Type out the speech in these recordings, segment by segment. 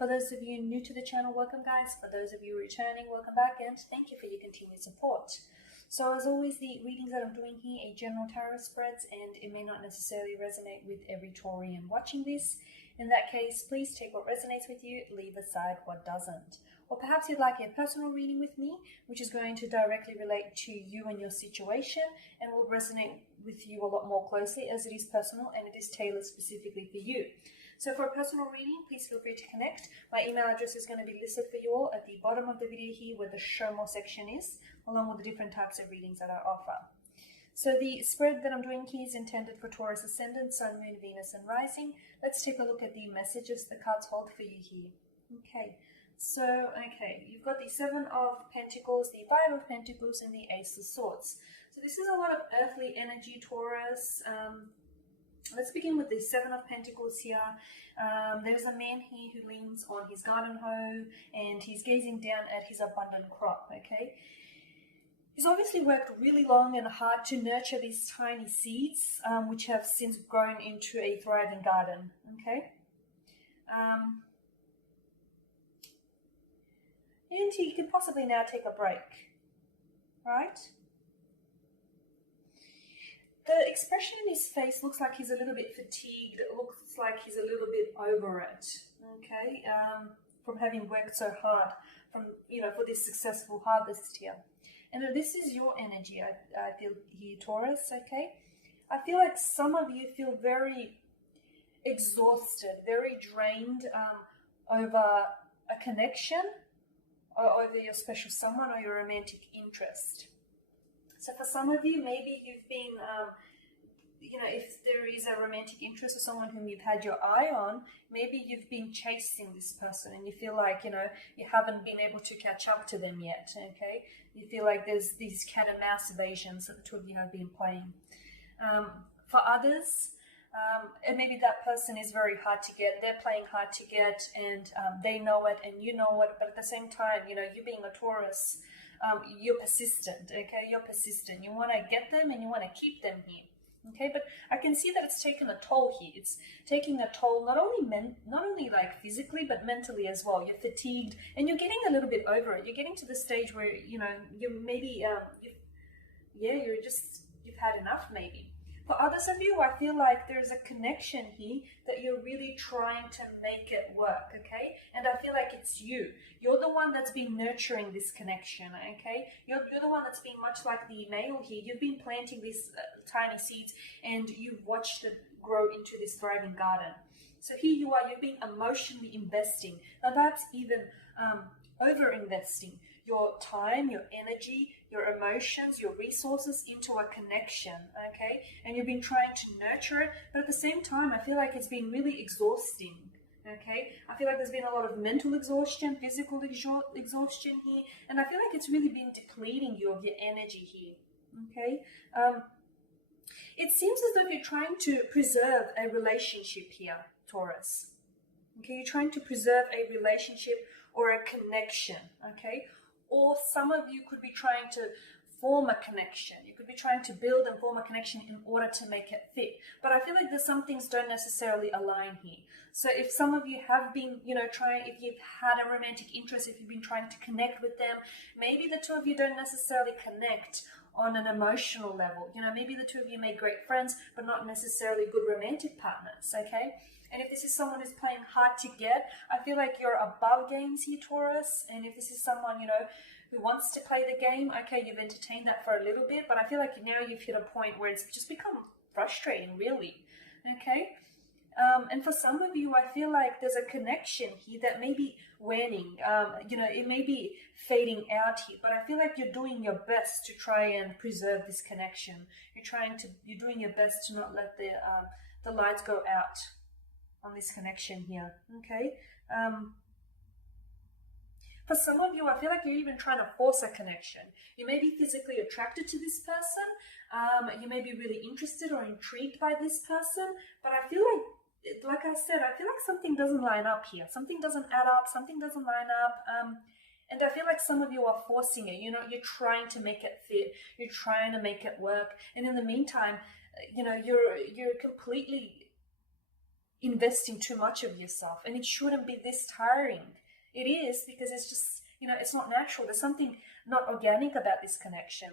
For those of you new to the channel, welcome guys. For those of you returning, welcome back, and thank you for your continued support. So as always, the readings that I'm doing here are general tarot spreads, and it may not necessarily resonate with every Taurian watching this. In that case, please take what resonates with you, leave aside what doesn't. Or perhaps you'd like a personal reading with me, which is going to directly relate to you and your situation and will resonate with you a lot more closely as it is personal and it is tailored specifically for you. So for a personal reading, please feel free to connect. My email address is going to be listed for you all at the bottom of the video here where the show more section is, along with the different types of readings that I offer. So the spread that I'm doing here is intended for Taurus Ascendant, Sun, Moon, Venus and Rising. Let's take a look at the messages the cards hold for you here. Okay, you've got the Seven of Pentacles, the Five of Pentacles and the Ace of Swords. So this is a lot of earthly energy, Taurus. Let's begin with the Seven of Pentacles here. There's a man here who leans on his garden hoe and he's gazing down at his abundant crop, okay? He's obviously worked really long and hard to nurture these tiny seeds, which have since grown into a thriving garden, okay? And he could possibly now take a break, right? The expression in his face looks like he's a little bit fatigued. It looks like he's a little bit over it, okay? From having worked so hard for this successful harvest here. And this is your energy, I feel here, Taurus, okay? I feel like some of you feel very exhausted, very drained over a connection, or over your special someone or your romantic interest. So for some of you, maybe you've been, if there is a romantic interest or someone whom you've had your eye on, maybe you've been chasing this person and you feel like, you haven't been able to catch up to them yet, okay? You feel like there's these cat and mouse evasions that the two of you have been playing. For others, and maybe that person is very hard to get, they're playing hard to get and they know it and you know it, but at the same time, you being a Taurus, you're persistent, okay? You're persistent. You want to get them and you want to keep them here, okay? But I can see that it's taken a toll here. It's taking a toll not only like physically, but mentally as well. You're fatigued and you're getting a little bit over it. You're getting to the stage where, you maybe, you've had enough maybe. For others of you, I feel like there's a connection here that you're really trying to make it work, okay? And I feel like it's you. You're the one that's been nurturing this connection, okay? You're the one that's been much like the male here. You've been planting these tiny seeds and you've watched it grow into this thriving garden. So here you are, you've been emotionally investing, and perhaps even over-investing your time, your energy, your emotions, your resources into a connection, okay? And you've been trying to nurture it, but at the same time, I feel like it's been really exhausting, okay? I feel like there's been a lot of mental exhaustion, physical exhaustion here, and I feel like it's really been depleting you of your energy here, okay? It seems as though you're trying to preserve a relationship here, Taurus, okay? You're trying to preserve a relationship or a connection, okay? Or some of you could be trying to form a connection. You could be trying to build and form a connection in order to make it fit. But I feel like there's some things don't necessarily align here. So if some of you have been, if you've had a romantic interest, if you've been trying to connect with them, maybe the two of you don't necessarily connect on an emotional level. Maybe the two of you made great friends, but not necessarily good romantic partners, okay? And if this is someone who's playing hard to get, I feel like you're above games here, Taurus. And if this is someone, who wants to play the game, okay, you've entertained that for a little bit, but I feel like now you've hit a point where it's just become frustrating, really, okay? And for some of you, I feel like there's a connection here that may be waning. It may be fading out here, but I feel like you're doing your best to try and preserve this connection. You're doing your best to not let the lights go out on this connection here, okay? For some of you, I feel like you're even trying to force a connection. You may be physically attracted to this person. You may be really interested or intrigued by this person, but I feel like I said, I feel like something doesn't line up here. Something doesn't add up. Something doesn't line up. And I feel like some of you are forcing it. You're trying to make it fit. You're trying to make it work. And in the meantime, you're completely investing too much of yourself, and it shouldn't be this tiring. It is, because it's just, it's not natural. There's something not organic about this connection.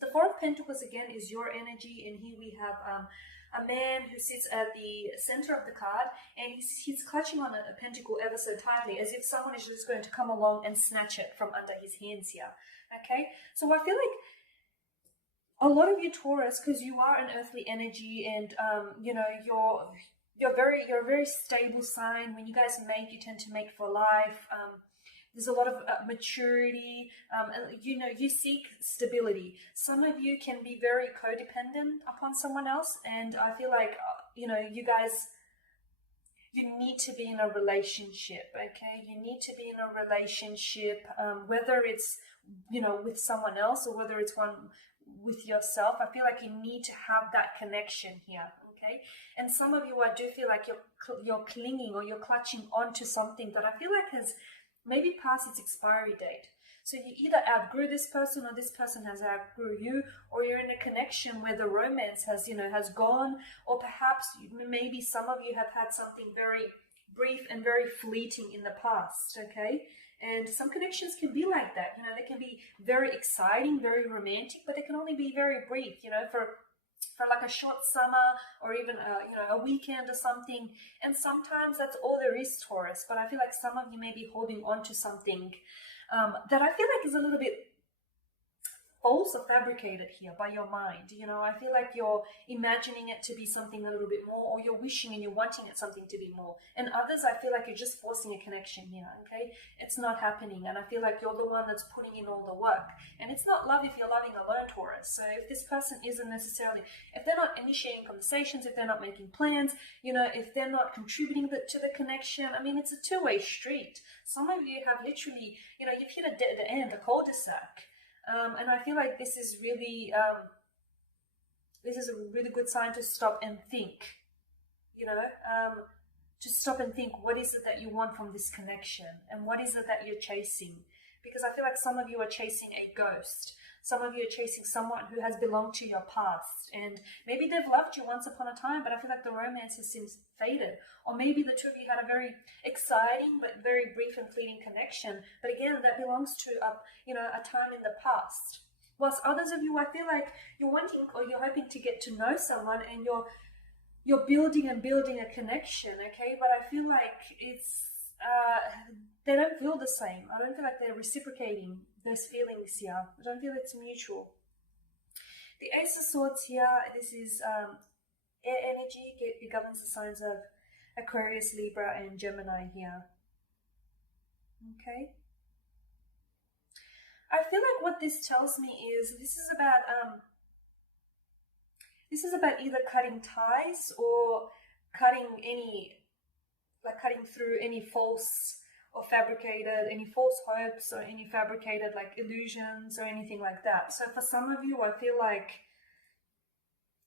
The Four of Pentacles again is your energy, and here we have a man who sits at the center of the card, and he's clutching on a pentacle ever so tightly, as if someone is just going to come along and snatch it from under his hands here. Okay, so I feel like a lot of you Taurus, because you are an earthly energy, and you're a very stable sign. When you guys mate, you tend to mate for life. There's a lot of maturity. You seek stability. Some of you can be very codependent upon someone else, and I feel like you guys, you need to be in a relationship. Okay, you need to be in a relationship, whether it's with someone else or whether it's one with yourself. I feel like you need to have that connection here. Okay, and some of you, I do feel like you're clinging, or you're clutching onto something that I feel like has maybe past its expiry date. So you either outgrew this person, or this person has outgrew you, or you're in a connection where the romance has gone, or perhaps maybe some of you have had something very brief and very fleeting in the past. Okay, and some connections can be like that. They can be very exciting, very romantic, but they can only be very brief. For like a short summer, or even a weekend or something. And sometimes that's all there is, Taurus. But I feel like some of you may be holding on to something that I feel like is a little bit false or fabricated here by your mind. I feel like you're imagining it to be something a little bit more, or you're wishing and you're wanting it something to be more. And others, I feel like you're just forcing a connection here. Okay, it's not happening, and I feel like you're the one that's putting in all the work. And it's not love if you're loving alone, Taurus. So if this person isn't necessarily, if they're not initiating conversations, if they're not making plans, if they're not contributing to the connection, I mean, it's a two-way street. Some of you have literally, you've hit a dead end, a cul-de-sac. And I feel like this is really, this is a really good sign to stop and think, to stop and think, what is it that you want from this connection? And what is it that you're chasing? Because I feel like some of you are chasing a ghost. Some of you are chasing someone who has belonged to your past. And maybe they've loved you once upon a time, but I feel like the romance has since faded. Or maybe the two of you had a very exciting but very brief and fleeting connection. But again, that belongs to a time in the past. Whilst others of you, I feel like you're wanting, or you're hoping to get to know someone, and you're building and building a connection, okay? But I feel like it's they don't feel the same. I don't feel like they're reciprocating those feelings here. I don't feel it's mutual. The Ace of Swords here, this is air energy. It governs the signs of Aquarius, Libra, and Gemini here. Okay. I feel like what this tells me is this is about either cutting ties or cutting through any false or fabricated, any false hopes or any fabricated like illusions or anything like that. So for some of you, I feel like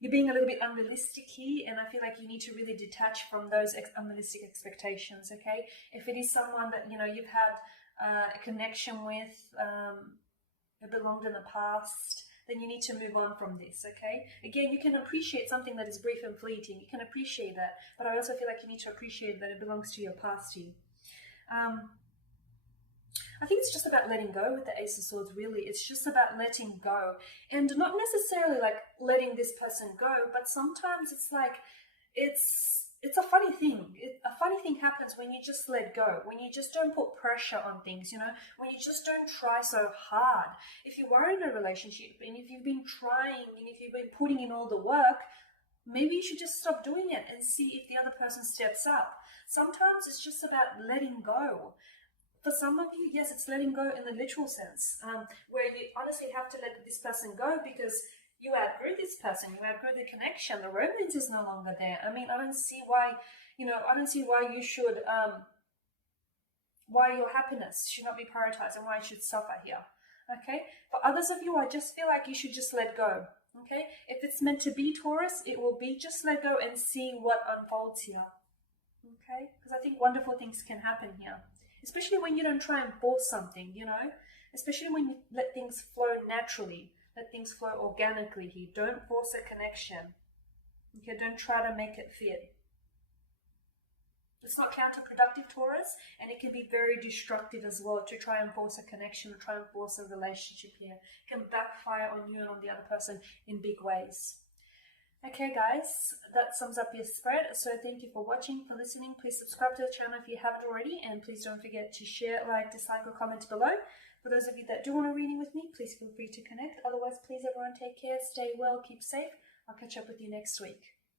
you're being a little bit unrealistic here, and I feel like you need to really detach from those unrealistic expectations, okay? If it is someone that, you've had a connection with, that belonged in the past, then you need to move on from this, okay? Again, you can appreciate something that is brief and fleeting. You can appreciate that, but I also feel like you need to appreciate that it belongs to your past here. I think it's just about letting go with the Ace of Swords, really. It's just about letting go. And not necessarily like letting this person go, but sometimes it's like, it's a funny thing. A funny thing happens when you just let go, when you just don't put pressure on things, when you just don't try so hard. If you are in a relationship, and if you've been trying, and if you've been putting in all the work, maybe you should just stop doing it and see if the other person steps up. Sometimes it's just about letting go. For some of you, yes, it's letting go in the literal sense, where you honestly have to let this person go because you outgrew this person, you outgrew the connection, the romance is no longer there. I mean, I don't see why, you should, why your happiness should not be prioritized and why it should suffer here, okay? For others of you, I just feel like you should just let go, okay? If it's meant to be, Taurus, it will be. Just let go and see what unfolds here, okay? Because I think wonderful things can happen here, especially when you don't try and force something, especially when you let things flow naturally. Let things flow organically here. Don't force a connection. Okay, don't try to make it fit. It's not counterproductive, Taurus, and it can be very destructive as well to try and force a connection or try and force a relationship here. It can backfire on you and on the other person in big ways. Okay guys, that sums up your spread. So thank you for watching, for listening. Please subscribe to the channel if you haven't already, and please don't forget to share, like, dislike, or comment below. For those of you that do want a reading with me, please feel free to connect. Otherwise, please everyone take care, stay well, keep safe. I'll catch up with you next week.